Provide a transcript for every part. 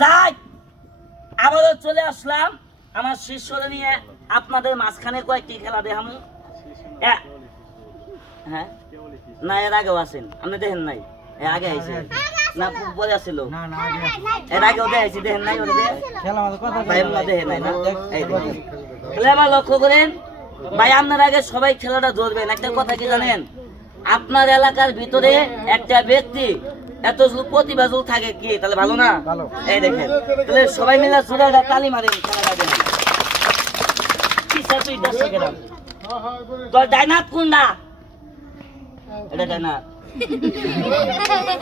যাই আবারও চলে আসলাম আমার শিষ্যদের নিয়ে আপনাদের মাঝখানে কয়েকটি খেলা দেখামু। হ্যাঁ না এর আগেও আছেন আপনি দেখেন নাই এর আগে আইছে না পরে আসছিল এর আগেও দেখাইছি দেখেন নাই দেখেন নাই না খেলা আমার লক্ষ্য করেন ভাই আপনার আগে সবাই খেলাটা ধরবেন। একটা কথা কি জানেন আপনার এলাকার ভিতরে একটা ব্যক্তি এত প্রতিভাজুল থাকে কি তাহলে ভালো না? এই দেখেন তাহলে সবাই মিলে জোরে তালি মারেন খেলাটা দেখেন। তোর ডাইনাত কোনটা? এটা ডাইনাত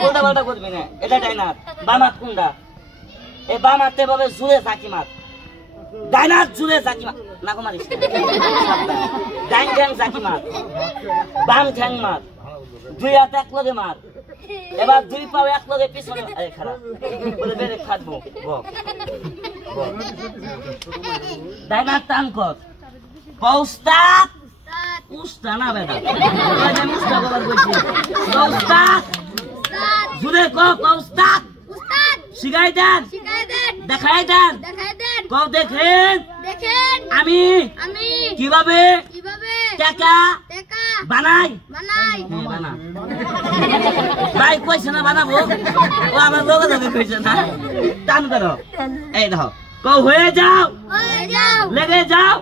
কোনটা বলটা করবি না এটা ডাইনাত। বামাত কোনটা? এই বামাতে ভাবে জুড়ে ঝাঁকি মার ডাইনাত জুড়ে ঝাঁকি মার না কো মারিস ডাইন ঠ্যাং ঝাঁকি মার বাম ঠ্যাং মার দুই হাত এক লগে মার এবার দুই পাও এক লগে পিছনে খারাপ বলে বেড়ে খাটবো ডাইনাত টান কর উস্তাদ উস্তাদ না বেটা উস্তাদ বলার কইছি উস্তাদ জুড়ে ক উস্তাদ শিখাই দেন দেখাই দেন কও দেখেন আমি কিভাবে টাকা বানাই বানা ভাই কইছে না বানাবো ও আমার লোক কইছে না টান করো এই দেখো কও হয়ে যাও লেগে যাও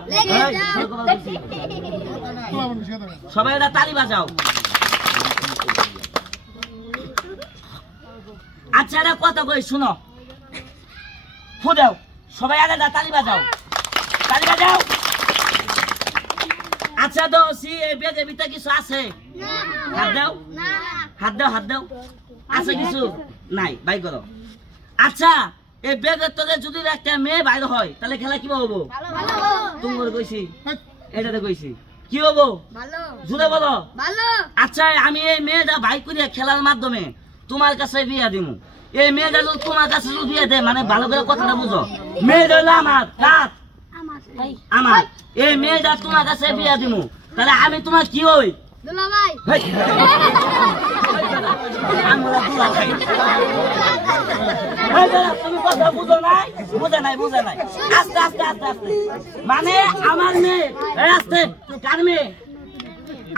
সবাই এটা তালি বাজাও। আচ্ছা এটা কথা কই শুনো ফুদাও সবাই আগে তালি বাজাও তালি বাজাও। আচ্ছা দোষী এই বেগের ভিতরে কিছু আছে? হাত দাও হাত দাও হাত দাও আছে কিছু নাই বাই করো। আচ্ছা এই বেগের তোকে যদি একটা মেয়ে বাইরে হয় তাহলে খেলা কি হবো? তুমি কইছি এটাতে কইছি কি হবো জুড়ে বলো। আচ্ছা আমি এই মেয়েটা ভাই করিয়া খেলার মাধ্যমে তোমার কাছে বিয়া দিমু। এই মেয়েটা যদি তোমার কাছে যদি বিয়ে দেয় মানে ভালো করে কথাটা বুঝো মেয়েটা হলো আমার রাত আমার এই মেয়েটা তোমার কাছে বিয়া দিমু তাহলে আমি তোমার কি হই? তুমি কথা বুঝো নাই বুঝে নাই বুঝে নাই আস্তে আস্তে আস্তে আস্তে মানে আমার মেয়ে আস্তে কার মেয়ে?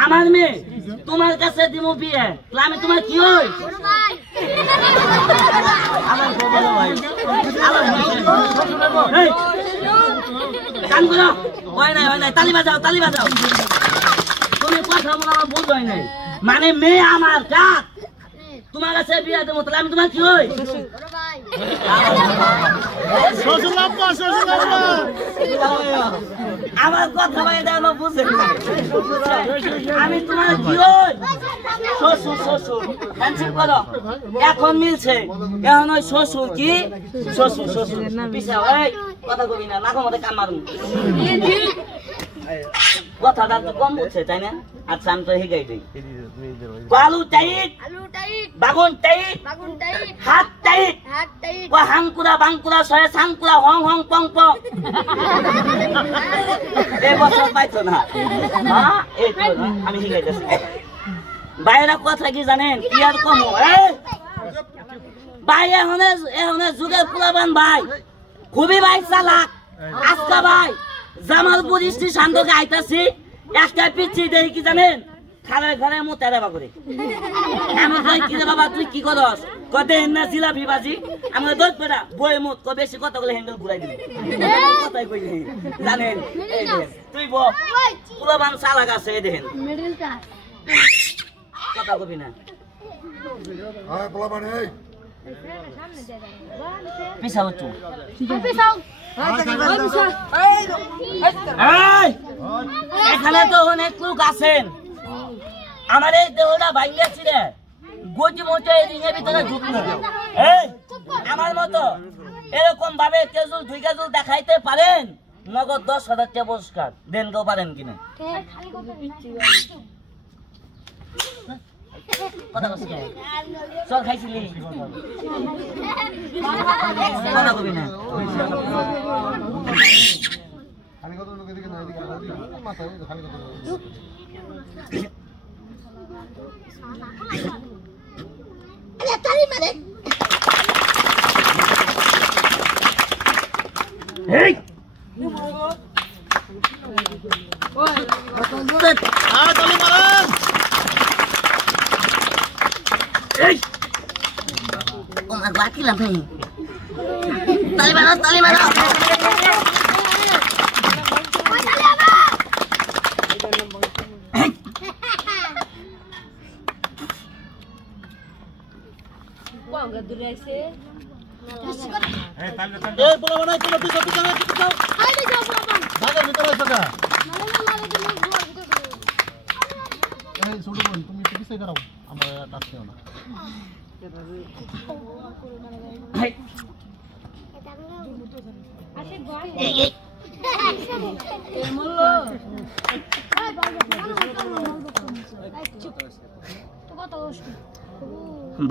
আমার মেয়ে তোমার কাছে দিমু বিয়ে তাহলে আমি তোমার কি হই? কান করো হয় নাই তালি বাজাও তালি বাজাও। তুমি কথা বলো আমার ভুল হয় নাই মানে মেয়ে আমার কাক তোমার কাছে বিয়ে দেবো তাহলে আমি তোমার কি হই? আমার কথা ভাই আমার বুঝে আমি তোমার কি হই? শ্বশুর শ্বশুর ক্যান্সেল করো এখন মিলছে এখন ওই শ্বশুর কি শ্বশুর শ্বশুর পিছাও এই কথা কবি না নাকো মধ্যে কান মারুন কথাটা তো কম বুঝছে তাই না? আচ্ছা আমি তো হিগাই দিই আলু টাইট বাগুন টাইট হাত টাইট ও হাঙ্কুরা বাঙ্কুরা সয়ে সাঙ্কুরা হং হং পং পং এই বছর পাইতো না এই তো আমি হিগাইতেছি। বাইরের কথা কি জানেন কি আর কম ভাই এখন যুগের পুরাবান ভাই খুবই ভাই চালাক। আজকা ভাই জামালপুর স্টেশন থেকে আইতাছি একটা পিচ্ছি দেখি কি জানেন খালে ঘরে মোটা দেবা করে আমি কই কি রে বাবা তুই কি করস কতে না জিলাপি বাজি আমরা দত পড়া বই মত কো বেশি কথা বলে হ্যান্ডেল ঘুরাই দিবি কথাই কই জানেন এই দেখেন তুই বল পুরাবান চালাক আছে এই দেখেন কথা কবি না হ্যাঁ পুরাবান এই পিছাও তুই পিছাও এখানে তো অনেক লোক আছেন আমার এই দেহটা ভাঙ্গেছি রে গতি মতো এই রিঙের ভিতরে ঢুকলো আমার মতো এরকম ভাবে কেজুল দুই কেজুল দেখাইতে পারেন নগদ 10,000 টাকা পুরস্কার দেন কেউ পারেন কিনা? কথা বলছি চল খাইছিলি কথা কবি না খালি কত লোক এদিকে না এদিকে মাথা খালি কত আরে তালি মারে এই আমার বাকি লাভ নেই তালি মারো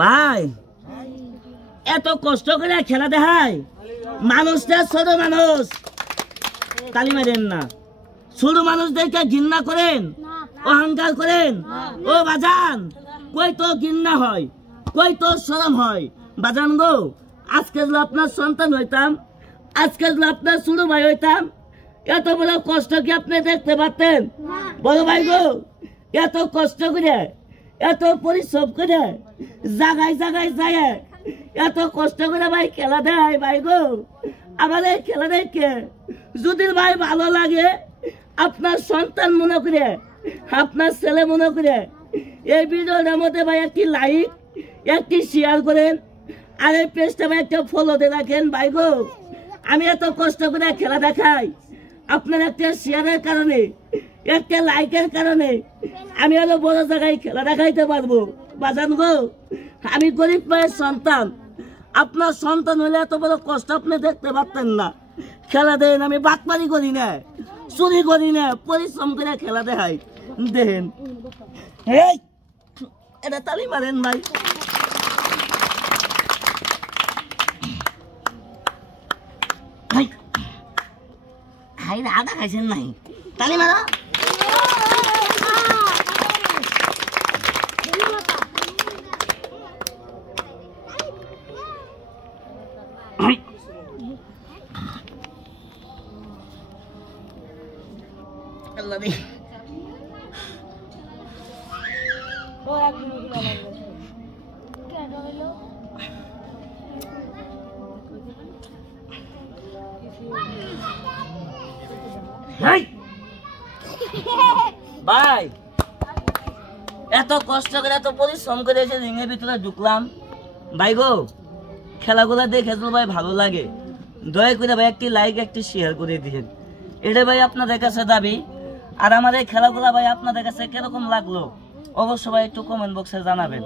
ভাই এত কষ্ট করে খেলা দেখায় মানুষটা ছোট মানুষ তালি মারেন না ছোট মানুষদেরকে ঘৃণা করেন অহংকার করেন ও বাজান কই তো ঘৃণা হয় কই তো শরম হয় বাজান গো আজকে যদি আপনার সন্তান হইতাম আজকে যদি আপনার ছোট ভাই হইতাম এত বড় কষ্ট কি আপনি দেখতে পারতেন বড় ভাই গো এত কষ্ট করে এত পরিশ্রম করে জায়গায় জায়গায় যায় এত কষ্ট করে ভাই খেলা দেয় ভাই গো আমাদের খেলা দেখে যদি ভাই ভালো লাগে আপনার সন্তান মনে করে আপনার ছেলে মনে করে এই ভিডিওটার মধ্যে ভাই একটি লাইক একটি শেয়ার করেন আর এই পেজটা ভাই একটা ফলো দিয়ে রাখেন ভাই গো আমি এত কষ্ট করে খেলা দেখাই আপনার একটা শেয়ারের কারণে একটা লাইকের কারণে আমি আরো বড় জায়গায় খেলা দেখাইতে পারবো বাজান গো আমি গরিব মায়ের সন্তান আপনার সন্তান হলে এত বড় কষ্ট আপনি দেখতে পারতেন না খেলা দেন আমি বাটপারি করি না চুরি করি না পরিশ্রম করে খেলা দেখাই দেন এটা তালি মারেন ভাই আদা খাইছেন নাই তালি মারা ভাই এত কষ্ট করে এত পরিশ্রম করে এসে রিংয়ের ভিতরে ঢুকলাম ভাই গো খেলাগুলা দেখে ভাই ভালো লাগে দয়া করে ভাই একটি লাইক একটি শেয়ার করে দিয়েন এটা ভাই আপনাদের কাছে দাবি আর আমার এই খেলাগুলা ভাই আপনাদের কাছে কিরকম লাগলো অবশ্যই ভাই একটু কমেন্ট বক্সে জানাবেন।